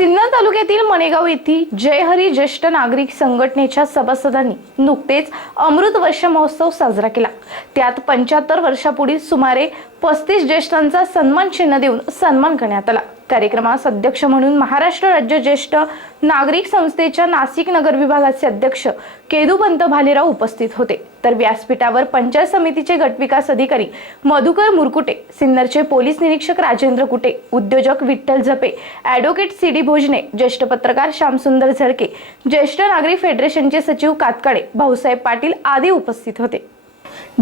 सिन्नर तालुक्यातील मणेगाव येथील जयहरी ज्येष्ठ नागरिक संघटनेच्या सभासदांनी नुकतेच अमृत वर्ष महोत्सव साजरा केला. त्यात पंच्याहत्तर वर्षापुढील सुमारे पस्तीस ज्येष्ठांचा सन्मान चिन्ह देऊन सन्मान करण्यात आला. कार्यक्रमास अध्यक्ष म्हणून महाराष्ट्र राज्य ज्येष्ठ नागरिक संस्थेच्या नाशिक नगर विभागाचे अध्यक्ष केदुपंत भालेराव उपस्थित होते. तर व्यासपीठावर पंचायत समितीचे गटविकास अधिकारी मधुकर मुरकुटे सिन्नरचे पोलीस निरीक्षक राजेंद्र कुटे उद्योजक Vitthal Zape advocate C D Bhojane ज्येष्ठ पत्रकार श्यामसुंदर झळके ज्येष्ठ नागरिक फेडरेशनचे सचिव कातकाडे भाऊसाहेब पाटील आदी उपस्थित होते.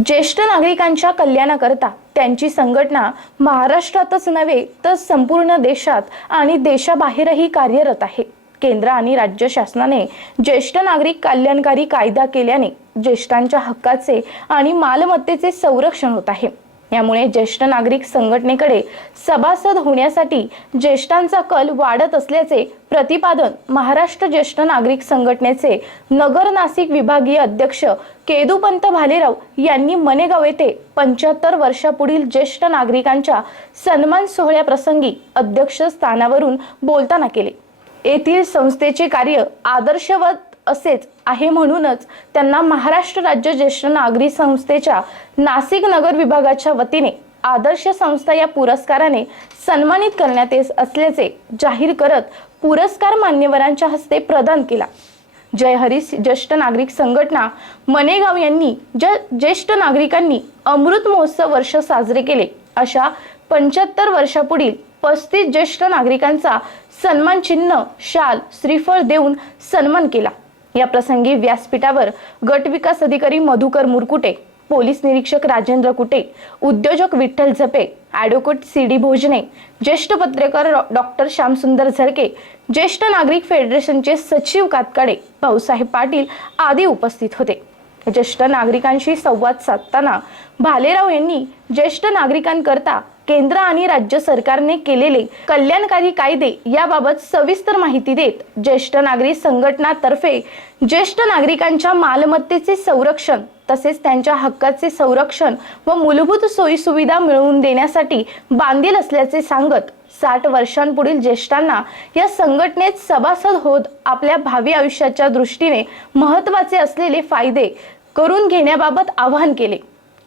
ज्येष्ठ नागरिकांच्या कल्याणाकरता त्यांची संघटना महाराष्ट्रातच नव्हे तर संपूर्ण देशात आणि देशाबाहेरही कार्यरत आहे. केंद्र आणि राज्य शासनाने ज्येष्ठ नागरिक कल्याणकारी कायदा केल्याने ज्येष्ठांच्या हक्काचे आणि मालमत्तेचे संरक्षण होत आहे. यामुळे ज्येष्ठ नागरिक संघटनेकडे सभासद होण्यासाठी ज्येष्ठांचा कल वाढत असल्याचे प्रतिपादन महाराष्ट्र ज्येष्ठ नागरिक संघटनेचे नगर नाशिक विभागीय अध्यक्ष केदुपंत भालेराव यांनी मनेगाव येथे पंच्याहत्तर वर्षापुढील ज्येष्ठ नागरिकांच्या सन्मान सोहळ्याप्रसंगी अध्यक्ष स्थानावरून बोलताना केले. येथील संस्थेचे कार्य आदर्शवत असेच आहे म्हणूनच त्यांना महाराष्ट्र राज्य ज्येष्ठ नागरिक संस्थेच्या नाशिक नगर विभागाच्या वतीने आदर्श संस्था या पुरस्काराने सन्मानित करण्यात येत असल्याचे जाहीर करत पुरस्कार मान्यवरांच्या हस्ते प्रदान केला. जय हरी ज्येष्ठ नागरिक संघटना मनेगाव यांनी ज्या ज्येष्ठ नागरिकांनी अमृत महोत्सव वर्ष साजरे केले. अशा पंच्याहत्तर वर्षापुढील पस्तीस ज्येष्ठ नागरिकांचा सन्मान चिन्ह शाल श्रीफळ देऊन सन्मान केला. या प्रसंगी व्यासपीठावर गट विकास अधिकारी मधुकर मुरकुटे पोलीस निरीक्षक राजेंद्र कुटे उद्योजक Vitthal Zape advocate C D Bhojane ज्येष्ठ पत्रकार डॉ- डॉक्टर श्यामसुंदर झरके ज्येष्ठ नागरिक फेडरेशनचे सचिव कातकडे भाऊसाहेब पाटील आदी उपस्थित होते. ज्येष्ठ नागरिकांशी संवाद साधताना भालेराव यांनी ज्येष्ठ नागरिकांकरता केंद्र आणि राज्य सरकारने केलेले कल्याणकारी कायदे याबाबत सविस्तर माहिती देत ज्येष्ठ नागरिक संघटनातर्फे ज्येष्ठ नागरिकांच्या मालमत्तेचे संरक्षण तसेच त्यांच्या हक्काचे संरक्षण व मूलभूत सोयीसुविधा मिळवून देण्यासाठी बांधील असल्याचे सांगत साठ वर्षांपुढील ज्येष्ठांना या संघटनेत सभासद होत आपल्या भावी आयुष्याच्या दृष्टीने महत्त्वाचे असलेले फायदे करून घेण्याबाबत आवाहन केले.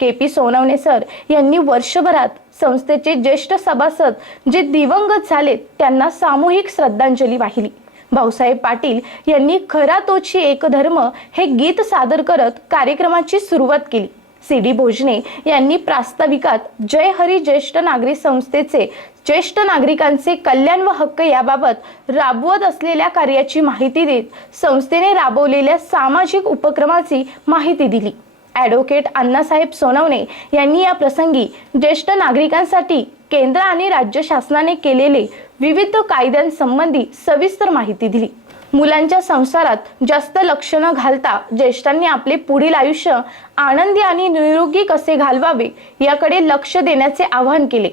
के पी सोनवणे सर यांनी वर्षभरात संस्थेचे ज्येष्ठ सभासद जे दिवंगत झाले त्यांना सामूहिक श्रद्धांजली वाहिली. भाऊसाहेब पाटील यांनी खरा तोची एक धर्म हे गीत सादर करत कार्यक्रमाची सुरुवात केली. सी डी भोजने यांनी प्रास्ताविकात जय हरी ज्येष्ठ नागरिक संस्थेचे ज्येष्ठ नागरिकांचे कल्याण व हक्क याबाबत राबवत असलेल्या कार्याची माहिती देत संस्थेने राबवलेल्या सामाजिक उपक्रमाची माहिती दिली. ॲडव्होकेट अण्णासाहेब सोनवणे यांनी या प्रसंगी ज्येष्ठ नागरिकांसाठी केंद्र आणि राज्य शासनाने केलेले विविध कायद्यांसंबंधी सविस्तर माहिती दिली. मुलांच्या संसारात जास्त लक्ष न घालता ज्येष्ठांनी आपले पुढील आयुष्य आनंदी आणि निरोगी कसे घालवावे याकडे लक्ष देण्याचे आवाहन केले.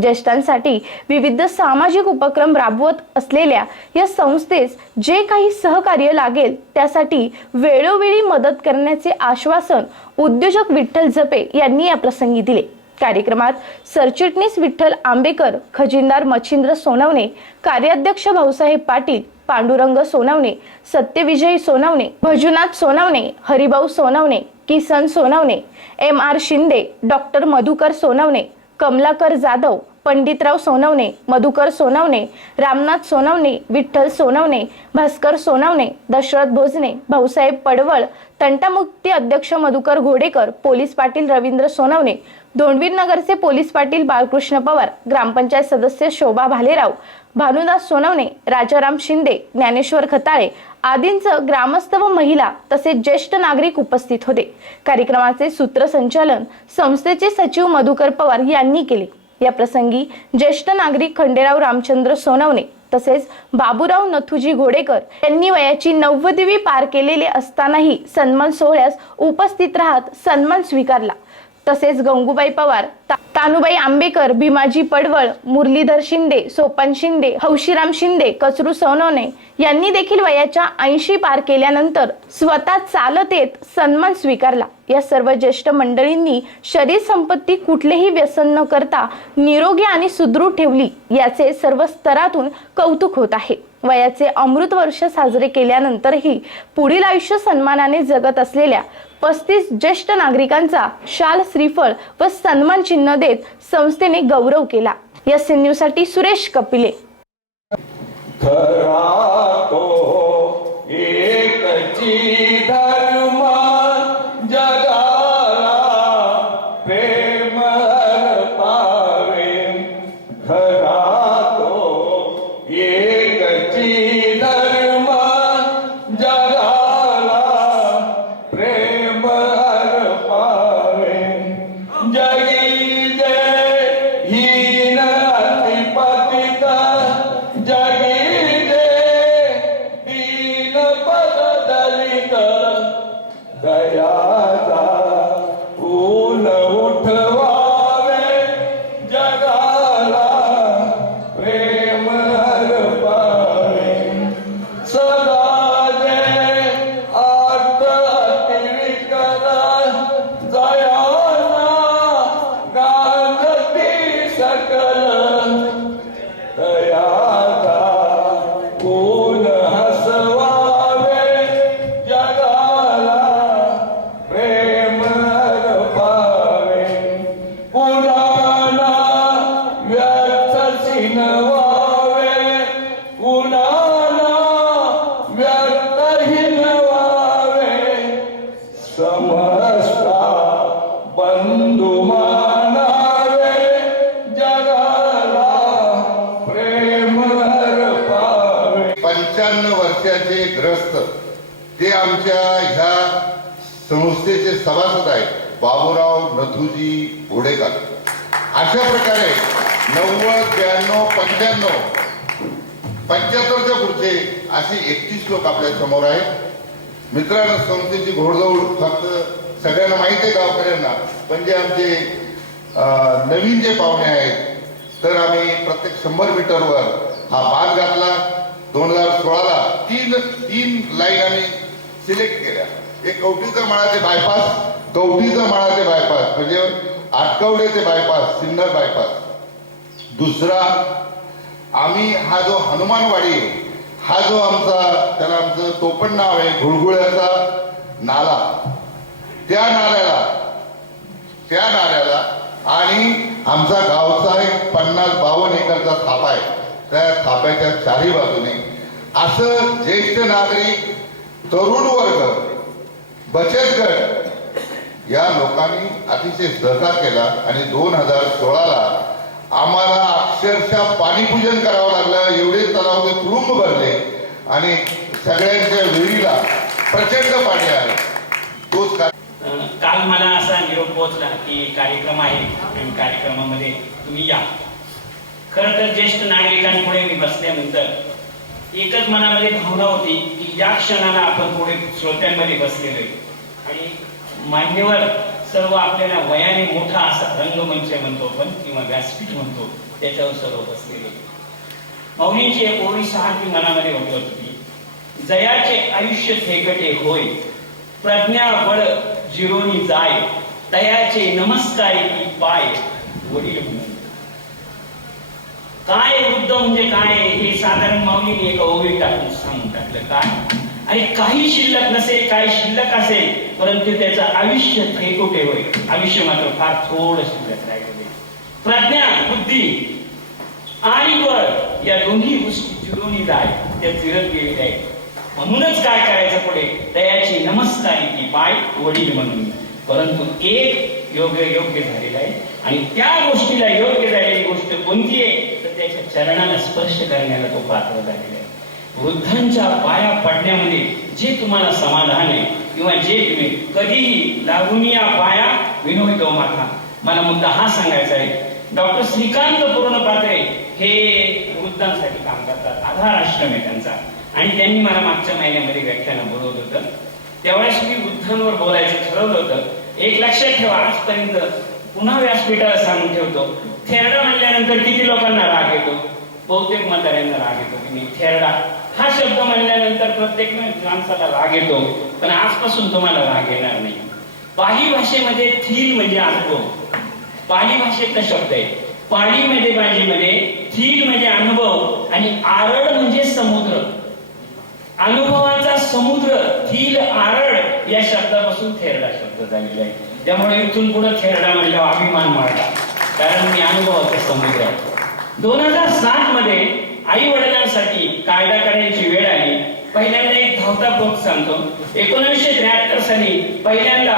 ज्येष्ठांसाठी विविध सामाजिक उपक्रम राबवत असलेल्या या संस्थेस जे काही सहकार्य लागेल त्यासाठी वेळोवेळी मदत करण्याचे आश्वासन उद्योजक विठ्ठल जपे यांनी या प्रसंगी दिले. कार्यक्रमात सरचिटणीस विठ्ठल आंबेकर खजिनदार मच्छिंद्र सोनवणे कार्याध्यक्ष Bhausaheb Patil Pandurang Sonawane Satyavijay Sonawane Bhajunath Sonawane Haribhau Sonawane Kisan Sonawane M R Shinde doctor Madhukar Sonawane Kamalakar Jadhav Panditrao Sonawane Madhukar Sonawane Ramnath Sonawane Vitthal Sonawane Bhaskar Sonawane Dashrath Bhojane Bhausaheb Padwal तंटामुक्ती अध्यक्ष Madhukar Ghodekar police Patil Ravindra Sonawane Dondvir नगरचे police Patil Balkrishna Pawar ग्रामपंचायत सदस्य शोभा भालेराव भानुदास सोनवणे राजाराम शिंदे ज्ञानेश्वर खताळे आदींचं ग्रामस्थ व महिला तसेच ज्येष्ठ नागरिक उपस्थित होते. कार्यक्रमाचे सूत्रसंचालन संस्थेचे सचिव मधुकर पवार यांनी केले. या प्रसंगी ज्येष्ठ नागरिक खंडेराव रामचंद्र सोनवणे तसेच बाबूराव नथुजी घोडेकर यांनी वयाची नव्वदवी पार केलेले असतानाही सन्मान सोहळ्यास उपस्थित राहत सन्मान स्वीकारला. तसेच गंगूबाई पवार तानुबाई आंबेकर भीमाजी पडवळ मुरलीधर शिंदे सोपान शिंदे हौशीराम शिंदे कचरू सोनवणे यांनी देखील वयाच्या ऐंशी पार केल्यानंतर स्वतः चालत येत सन्मान स्वीकारला. या सर्व ज्येष्ठ मंडळींनी शरीर संपत्ती कुठलेही व्यसन न करता निरोगी आणि सुदृढ ठेवली याचे सर्व स्तरातून कौतुक होत आहे. वयाचे अमृत वर्ष साजरे केल्यानंतरही पुढील आयुष्य सन्मानाने जगत असलेल्या पस्तीस ज्येष्ठ नागरिकांचा शाल श्रीफळ व सन्मान चिन्ह देत संस्थेने गौरव केला. या न्यूजसाठी सुरेश कपिले. खरा तो घोडे घालतो अशा प्रकारे नव्वद ब्याण्णव पंच्याण्णव पंच्याहत्तरच्या पुढचे असे एकतीस लोक आपल्यासमोर आहेत. मित्रांनो संस्थेची घोडदौड फक्त सगळ्यांना माहिती आहे गावकऱ्यांना पण जे आमचे नवीन जे पाहुणे आहेत तर आम्ही प्रत्येक शंभर मीटरवर हा बाग घातला. दोन हजार सोळाला तीन तीन लाईन आम्ही सिलेक्ट केल्या. एक कवटीचा माळा ते बायपास कवटीचा माळा ते बायपास म्हणजे आटकवडे ते बायपास सिन्नर बायपास दुसरा आम्ही हा जो हनुमानवाडी हा जो आमचा त्याला आमचं टोपण नाव आहे घुळघुळ्याचा नाला. त्या नाल्याला त्या नाल्याला आणि आमचा गावचा एक पन्नास बावन्न एकरचा थापा आहे. त्या थाप्याच्या चारही बाजूने असं ज्येष्ठ नागरिक तरुण वर्ग बचत गट या लोकांनी अतिशय सहकार केला आणि दोन हजार सोळाला आम्हाला अक्षरशः पाणीपूजन करावं लागलं. एवढे तलाव ते तुडुंब भरले आणि सगळ्यांच्या विहिरीला प्रचंड पाणी आलं. तोच काल मला असा निरोप पोहोचला की कार्यक्रम आहे आणि कार्यक्रमामध्ये तुम्ही या. खरं तर ज्येष्ठ नागरिकांपुढे मी बसल्यानंतर एकच मनामध्ये भावना होती की या क्षणाला आपण पुढे श्रोत्यांमध्ये बसलेलो आहे. आणि मान्यवर सर्व आपल्याला वयाने मोठा असा रंगमंच म्हणतो आपण किंवा व्यासपीठ म्हणतो त्याच्यावर सर्व बसलेले. मौलींची एक ओळी सहाती मनामध्ये उठवत होती. जयाचे आयुष्य थेकटे होय. प्रज्ञा बळ जिरोनी जाय. तयाचे नमस्कार पाय वडील म्हणून. काय वृद्ध म्हणजे काय? हे साधारण माऊलीने एका ओळी टाकून सांगून टाकलं. काय? आणि काही शिल्लक नसेल काही शिल्लक असेल परंतु त्याचं आयुष्य थेकोटे होय आयुष्य मात्र फार थोडं शिल्लक राहिले प्रज्ञा बुद्धी आणि बळ या दोन्ही गोष्टी दोन्ही जाय त्या फिरत गेलेल्या आहेत म्हणूनच काय करायचं पुढे? दयाची नमस्कारी ती पाय वडील म्हणून. परंतु एक योग्य योग्य झालेला आहे. आणि त्या गोष्टीला योग्य झालेली गोष्ट कोणती आहे? तर त्याच्या चरणाला स्पर्श करण्याला तो पात्र झालेला आहे. वृद्धांच्या पाया पडण्यामध्ये जे तुम्हाला समाधान आहे किंवा जे तुम्ही कधीही लागून या पाया विनोद गौ माता मला मुद्दा हा सांगायचा आहे. डॉक्टर श्रीकांत पूर्ण पात्रे हे वृद्धांसाठी काम करतात. आधार आश्रम आहे त्यांचा. आणि त्यांनी मला मागच्या महिन्यामध्ये व्याख्यानं बोलवलं होतं. त्यावेळेस मी वृद्धांवर बोलायचं ठरवलं होतं. एक लक्षात ठेवा आजपर्यंत पुन्हा व्यासपीठावर सांगून ठेवतो. थेरडा म्हणल्यानंतर किती लोकांना राग येतो? बहुतेक म्हाताऱ्यांना राग येतो की मी थेरडा हा शब्द म्हणल्यानंतर प्रत्येक माणसाला राग येतो पण आजपासून तुम्हाला राग येणार नाही. पाली भाषेमध्ये थील म्हणजे अनुभव. पाली भाषेतला शब्द आहे. पाळीमध्ये भाषेमध्ये थील म्हणजे अनुभव आणि आरड म्हणजे समुद्र. अनुभवाचा समुद्र थील आरड या शब्दापासून थेरडा शब्द झालेला आहे. त्यामुळे इथून पुढे थेरडा म्हणल्यावर अभिमान वाढला. कारण मी अनुभवाचा समुद्र आहे. दोन हजार सात मध्ये आई वडिलांसाठी कायदा करण्याची वेळ आली. पहिल्यांदा एक धावता बोध सांगतो. एकोणीसशे त्र्याहत्तर साली पहिल्यांदा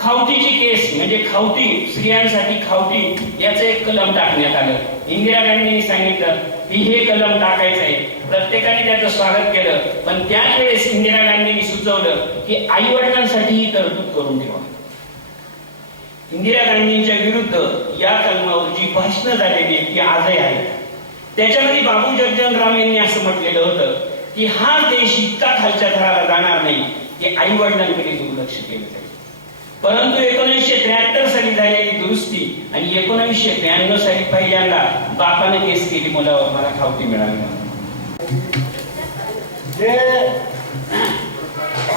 खावटीची केस म्हणजे खावटी स्त्रियांसाठी खावटी याचं एक कलम टाकण्यात आलं. इंदिरा गांधींनी सांगितलं की हे कलम टाकायचं आहे. प्रत्येकाने त्याचं स्वागत केलं. पण त्याच वेळेस इंदिरा गांधींनी सुचवलं की आई वडिलांसाठी ही तरतूद करून ठेवा. इंदिरा गांधींच्या विरुद्ध या कलमावर जी भाषणं झालेली ती आजही आहेत. त्याच्यामध्ये बाबू राम यांनी असं म्हटलेलं होतं की हा देश इतका खालच्या थराला जाणार नाही की आई वडिलांकडे दुर्लक्ष केलं जाईल परंतु एकोणीसशे त्र्याहत्तर साली झालेली दुरुस्ती आणि एकोणीसशे त्र्याण्णव साली पहिल्यांदा बापाने केस केली मुलावर मला खावटी मिळाली म्हणून. जे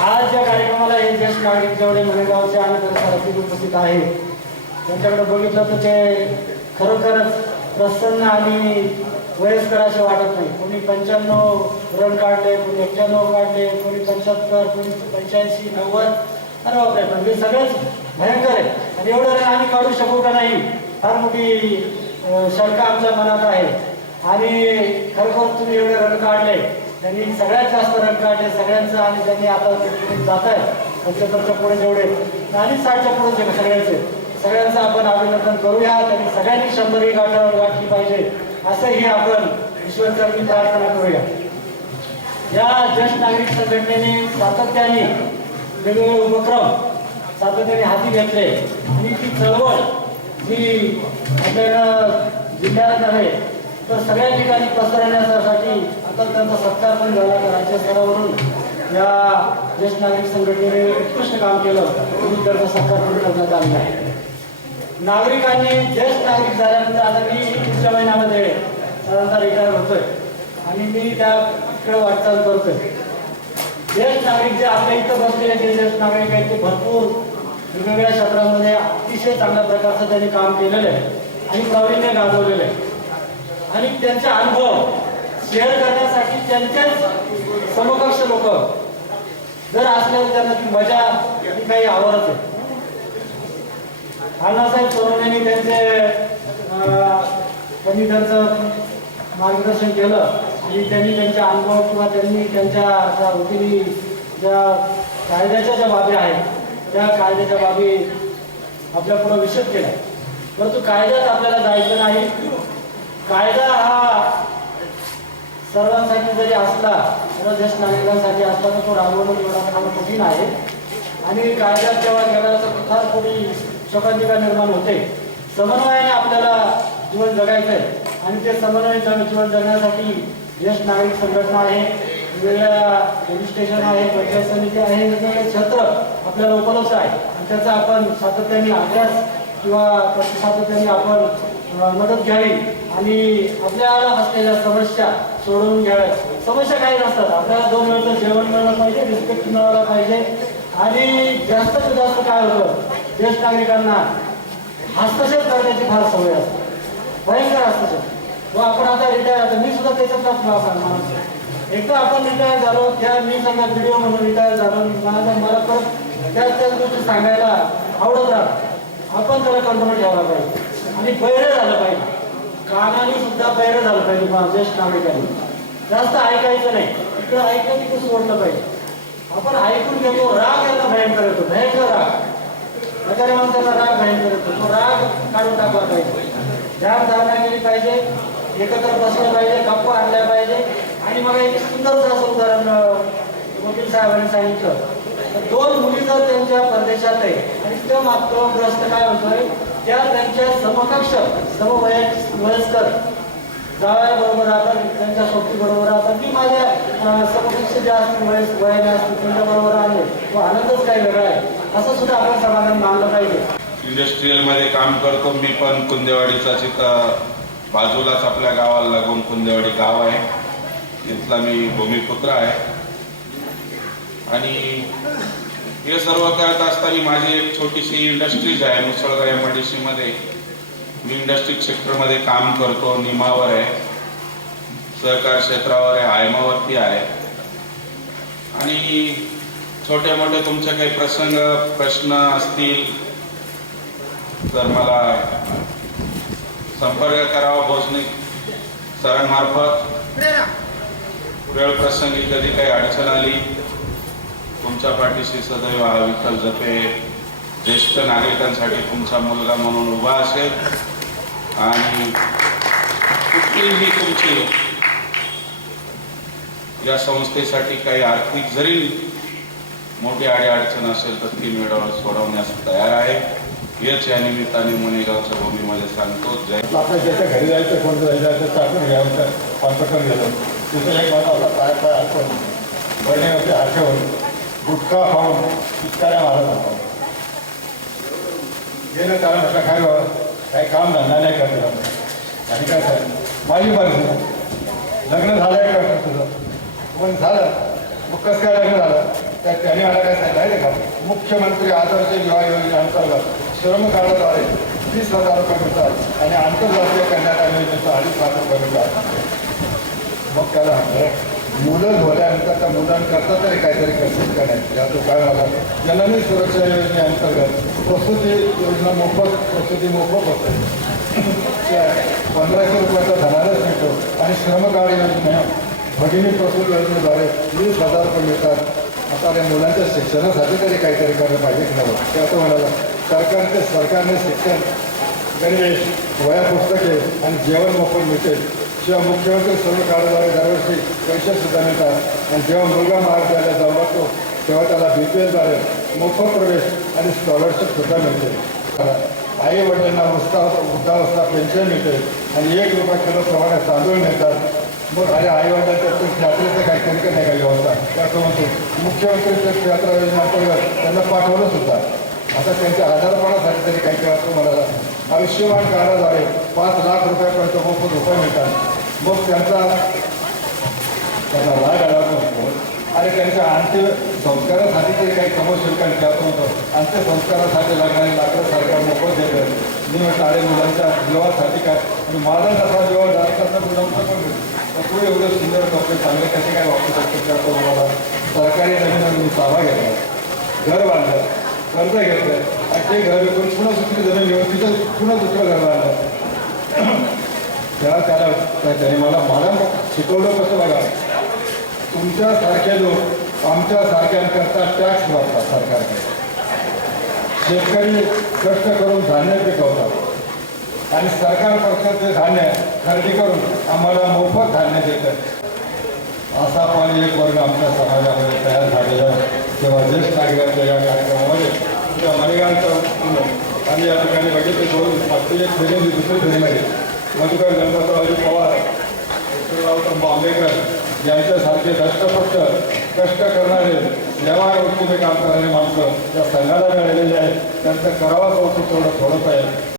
आज ज्या कार्यक्रमाला हे ज्येष्ठ नागरिक जेवढे मनेगावचे आणि परिसरातील उपस्थित आहे त्यांच्याकडे बघितलं तर ते खरोखरच प्रसन्न आणि वयस्कर असे वाटत नाही. कोणी पंच्याण्णव रन काढले कोणी एक्क्याण्णव काढले कोणी पंच्याहत्तर कोणी पंच्याऐंशी नव्वद. अरे बापरे म्हणजे सगळंच भयंकर आहे. आणि एवढं रन आम्ही काढू शकू का नाही? फार मोठी शंका आमच्या मनात आहे. आणि खरोखर तुम्ही एवढे रन काढले त्यांनी सगळ्यात जास्त रन काढले सगळ्यांचं आणि त्यांनी आता पुढे जात आहे पंच्याहत्तरच्या पुढे जेवढे. आणि साठच्या पुढे जेवढे सगळ्यांचे. सगळ्यांचं आपण अभिनंदन करूया. त्यांनी सगळ्यांनी शंभरही गाठावर गाठली पाहिजे. असंही आपण ईश्वरचरणी प्रार्थना करूया. या ज्येष्ठ नागरिक संघटनेने सातत्याने वेगवेगळे उपक्रम सातत्याने हाती घेतले. आणि ती चळवळ जी आपल्याला जिल्ह्यात नव्हे तर सगळ्या ठिकाणी पसरण्यासाठी आता त्यांचा सत्कार पण झाला. राज्य स्तरावरून या ज्येष्ठ नागरिक संघटनेने उत्कृष्ट काम केलं. म्हणून त्यांचा सत्कार पण करण्यात आलेला आहे. नागरिकांनी ज्येष्ठ नागरिक झाल्यानंतर आता मी पुढच्या महिन्यामध्ये साधारणतः रिटायर होतोय. आणि मी त्याकडे वाटचाल करतोय. ज्येष्ठ नागरिक जे आपल्या इथं बसलेले जे ज्येष्ठ नागरिक आहेत ते भरपूर वेगवेगळ्या क्षेत्रामध्ये अतिशय चांगल्या प्रकारचं त्यांनी काम केलेलं आहे आणि प्रावीण्य गाजवलेलं आहे. आणि त्यांचे अनुभव शेअर करण्यासाठी त्यांच्याच समकक्ष लोक जर असल्यास त्यांना ती मजा काही आवडत आहे अण्णासाहेब सोनवणेंनी त्यांचे त्यांनी त्यांचं मार्गदर्शन केलं. आणि त्यांनी त्यांच्या अनुभव किंवा त्यांनी त्यांच्या ज्या वकिली ज्या कायद्याच्या ज्या बाबी आहेत त्या कायद्याच्या बाबी आपल्या पुढे विषद केल्या. परंतु कायद्यात आपल्याला जायचं नाही. कायदा हा सर्वांसाठी जरी असला सर्व ज्येष्ठ नागरिकांसाठी असला तर तो राबवणं थोडा फार कठीण आहे. आणि कायद्यात जेव्हा गेला तर फार कोणी शोकांतिका निर्माण होते. समन्वयाने आपल्याला जीवन जगायचं आहे आणि ते समन्वय जीवन जगण्यासाठी ज्येष्ठ नागरिक संघटना आहे वेगवेगळ्या पोलीस स्टेशन आहे पंचायत समिती आहे वेगवेगळे क्षेत्र आपल्याला उपलब्ध आहे. आणि त्याचा आपण सातत्याने अभ्यास किंवा त्याची सातत्याने आपण मदत घ्यावी आणि आपल्याला असलेल्या समस्या सोडवून घ्याव्यात. समस्या काही नसतात. आपल्याला दोन वेळचं जेवण मिळालं पाहिजे रिस्पेक्ट मिळाला पाहिजे आणि जास्त जास्त काय होतं? ज्येष्ठ नागरिकांना हस्तक्षेप करण्याची फार सवय असते. भयंकर हस्तक्षेप. व आपण आता रिटायर आता मी सुद्धा त्याच्यातलाच माणूस एकदा आपण रिटायर झालो त्या मी समजा व्हिडिओ म्हणून रिटायर झालो. मला मला परत त्याच त्याच गोष्टी सांगायला आवडत राहत. आपण त्याला कंट्रोल ठेवला पाहिजे. आणि बैरे झालं पाहिजे. कानाने सुद्धा बैरे झालं पाहिजे ज्येष्ठ नागरिकांनी. जास्त ऐकायचं नाही. इकडं ऐकलं तिकडं सोडलं पाहिजे. आपण ऐकून घेतो राग याला भयंकर येतो. भयंकर राग. म्हाताऱ्या त्याचा राग नाही करत. तो राग काढून टाकला पाहिजे. ध्यान धारणा केली पाहिजे. एकत्र बसलं पाहिजे. गप्पा आणल्या पाहिजे. आणि मग एक सुंदरचं असं उदाहरण वकील साहेबांनी सांगितलं. तर दोन मुली जर त्यांच्या परदेशात आहे आणि त्या मात्र ग्रस्त काय होतोय? त्या त्यांच्या समकक्ष समवयस्कर वयस्कर जावयाबरोबर राहतात त्यांच्या सोबतीबरोबर राहतात. की माझ्या अं, समकक्ष जे असतील वयस वयाने असतील त्यांच्याबरोबर आले तो आनंदच काही वेगळा आहे. असं सुद्धा आपण समाधान मानलं पाहिजे. इंडस्ट्रीयलमध्ये काम करतो मी पण कुंदेवाडीचा तिथं बाजूलाच आपल्या गावाला लागून कुंदेवाडी गाव आहे. इथला मी भूमिपुत्र आहे. आणि हे सर्व करत असताना माझी एक छोटीशी इंडस्ट्रीज आहे मुसळगाव एममध्ये. मी इंडस्ट्री सेक्टरमध्ये काम करतो निमावर आहे सहकार क्षेत्रावर आहे आयमावरती आहे. आणि छोटे मोठे तुमचे काही प्रसंग प्रश्न असतील तर मला संपर्क करावा भोसने सरांमार्फत. वेळ प्रसंगी कधी काही अडचण आली तुमच्या पाठीशी सदैव हा विठ्ठल जपे. ज्येष्ठ नागरिकांसाठी तुमचा मुलगा म्हणून उभा असेल. आणि कुठलीही तुमची या संस्थेसाठी काही आर्थिक जरी मोठी अडीअडचण असेल तर ती मिळव सोडवण्यास तयार आहे. हेच या निमित्ताने मुनेगावच्या भूमीमध्ये सांगतो. जय आपल्या ज्याच्या घरी जायचं कोण जायचं टाकून घ्यायचं पाठपटून गेलो तिथं एक मला होता पाय पाय आपण बहिणीवरती आठवण गुटखा खाऊन इतकाऱ्या मारत होता. गेलं कारण म्हटलं काय बाबा काही काम धंदा नाही करत आणि काय झालं? माझी बाजू लग्न झालं आहे का तुझं? पण झालं. मग कसं काय लग्न झालं? त्या त्याने मला काय सांगितलं? आहे का मुख्यमंत्री आदर्श विवाह योजनेअंतर्गत श्रम कार्डाद्वारे तीस हजार रुपये मिळतात आणि आंतरराष्ट्रीय कन्यादान योजनेचा अडीच लाख रुपये मिळतात मग त्याला म्हटलं मुलं झाल्यानंतर त्या मुलांकरता तरी काहीतरी करतील करायचं याचं तो काय मला जननी सुरक्षा योजनेअंतर्गत प्रसूती योजना मोफत प्रसूती मोफत होते. पंधराशे रुपयाचा धनादेश मिळतो आणि श्रमकाळ योजना भगिनी प्रसूत योजनेद्वारे वीस हजार रुपये मिळतात. आता त्या मुलांच्या शिक्षणासाठी तरी काहीतरी करायला पाहिजे की त्याचं ते असं म्हणाला सरकारचे सरकारने शिक्षण गणवेश वया पुस्तके आणि जेवण मोफत मिळते शिवाय मुख्यमंत्री सर्व कार्याद्वारे दरवर्षी पैसे सुद्धा मिळतात आणि जेव्हा मुलगा महाविद्यालयात जाऊ लागतो तेव्हा त्याला बी पी एलद्वारे मोफत प्रवेश आणि स्कॉलरशिप सुद्धा मिळते. आई वडिलांना उत्साह वृद्धावस्था पेन्शन मिळते आणि एक रुपया किलो प्रमाणे तांदूळ मिळतात. मग आणि आई वडिलांच्या यात्रेचं काही तरी नाही का व्यवस्था? त्याप्रमाणे म्हणतो मुख्यमंत्री यात्रा योजनेअंतर्गत त्यांना पाठवलं सुद्धा. आता त्यांच्या आजारपणासाठी तरी काही केव्हा मला म्हणाला आयुष्यमान कार्डाद्वारे पाच लाख रुपयापर्यंत मोफत रुपये मिळतात. मग त्यांचा त्यांना लाभ आला नसतो आणि त्यांच्या अंत्यसंस्कारासाठी संस्कारासाठी काही कमर्शियल काही जात होतं अंत्यसंस्कारासाठी लागणारे लाकडं सरकार मोफत देतं. मी म्हटलं मुलांच्या विवाहासाठी काय? आणि माझा जसा विवाह जास्त असता मुलांचा पण तू एवढं सुंदर कपडे चांगले कसे काय वापरू शकतो त्याचं मला सरकारी नवीन नवीन ताबा घेतला. घर बांधलं. कर्ज घेतलं आणि ते घर विकून पुन्हा सुट्टी जमीन घेऊन तिथं पुन्हा दुसरा घर बांधलं त्या त्याला त्याने मला मला शिकवलं कसं बघा? तुमच्यासारखे लोक आमच्यासारख्यांकरता टॅक्स भरतात सरकारकडे. शेतकरी कष्ट करून धान्य पिकवतात. आणि सरकार पक्षाचे धान्य खरेदी करून आम्हाला मोफत धान्य देतात असा पण एक वर्ग आमच्या समाजामध्ये तयार झालेला आहे. तेव्हा ज्येष्ठ नागरिकांच्या या कार्यक्रमामध्ये त्या मणिगांचं आणि या ठिकाणी बघितले दोन पाचशे एक फेरी आणि दुसरी फेरीमध्ये मधुकर गणपतरावजी पवार विठ्ठलराव आंबेडकर यांच्यासारखे दष्टपट्ट कष्ट करणारे व्यवहार वृत्तीने काम करणारे माणसं या संघाला मिळालेले आहेत. त्यांचं करावा कौतुक थोडं थोडंच आहे.